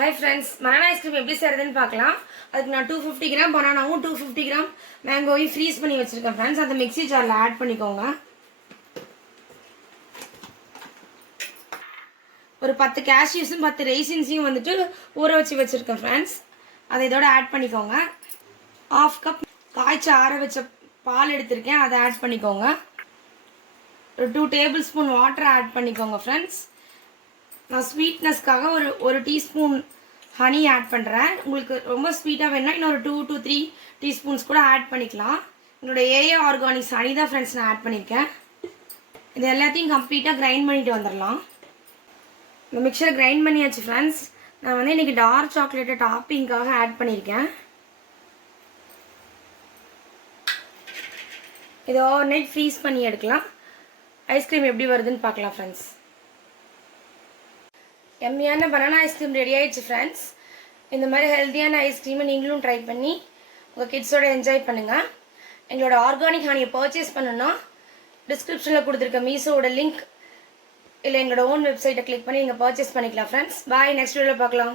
Hi friends, banana ice cream எப்படி செய்யறதுன்னு பார்க்கலாம். அதுக்கு நான் 250 கிராம் பனானாவும் 250 கிராம் மேங்கோவையும் ஃப்ரீஸ் பண்ணி வச்சிருக்கேன் ஃப்ரெண்ட்ஸ். அந்த மிக்ஸி ஜாரில் ஆட் பண்ணிக்கோங்க. ஒரு 10 கேஷ்யூஸும் 10 ரெய்சின்ஸையும் வந்துட்டு ஊற வச்சு வச்சுருக்கேன் ஃப்ரெண்ட்ஸ். அதை இதோட ஆட் பண்ணிக்கோங்க. 1/2 கப் காய்ச்சி ஆற வச்ச பால் எடுத்திருக்கேன், அதை ஆட் பண்ணிக்கோங்க. ஒரு 2 டேபிள் ஸ்பூன் வாட்டர் ஆட் பண்ணிக்கோங்க ஃப்ரெண்ட்ஸ். நான் ஸ்வீட்னஸ்க்காக ஒரு டீஸ்பூன் ஹனி ஆட் பண்ணுறேன். உங்களுக்கு ரொம்ப ஸ்வீட்டாக வேணுன்னா இன்னொரு 2 to 3 டீஸ்பூன்ஸ் கூட ஆட் பண்ணிக்கலாம். என்னோடய ஏஏ ஆர்கானிக்ஸ் ஹனி தான் ஃப்ரெண்ட்ஸ் நான் ஆட் பண்ணியிருக்கேன். இது எல்லாத்தையும் கம்ப்ளீட்டாக கிரைண்ட் பண்ணிட்டு வந்துடலாம். இந்த மிக்சரை கிரைண்ட் பண்ணியாச்சு ஃப்ரெண்ட்ஸ். நான் வந்து இன்றைக்கி டார்க் சாக்லேட்டை டாப்பிங்காக ஆட் பண்ணியிருக்கேன். இதை ஓவர் நைட் ஃப்ரீஸ் பண்ணி எடுக்கலாம். ஐஸ்கிரீம் எப்படி வருதுன்னு பார்க்கலாம் ஃப்ரெண்ட்ஸ். எம்மியான பனானா ஐஸ்கிரீம் ரெடி ஆயிடுச்சு ஃப்ரெண்ட்ஸ். இந்த மாதிரி ஹெல்த்தியான ஐஸ்கிரீமை நீங்களும் ட்ரை பண்ணி உங்கள் கிட்ஸோட என்ஜாய் பண்ணுங்கள். எங்களோட ஆர்கானிக் ஹனியை பர்ச்சேஸ் பண்ணணுன்னா டிஸ்கிரிப்ஷனில் கொடுத்துருக்க மீஷோட லிங்க் இல்லை எங்களோட ஓன் வெப்சைட்டை கிளிக் பண்ணி நீங்கள் பர்ச்சேஸ் பண்ணிக்கலாம் ஃப்ரெண்ட்ஸ். பாய், நெக்ஸ்ட் வீடியோவில் பார்க்கலாம்.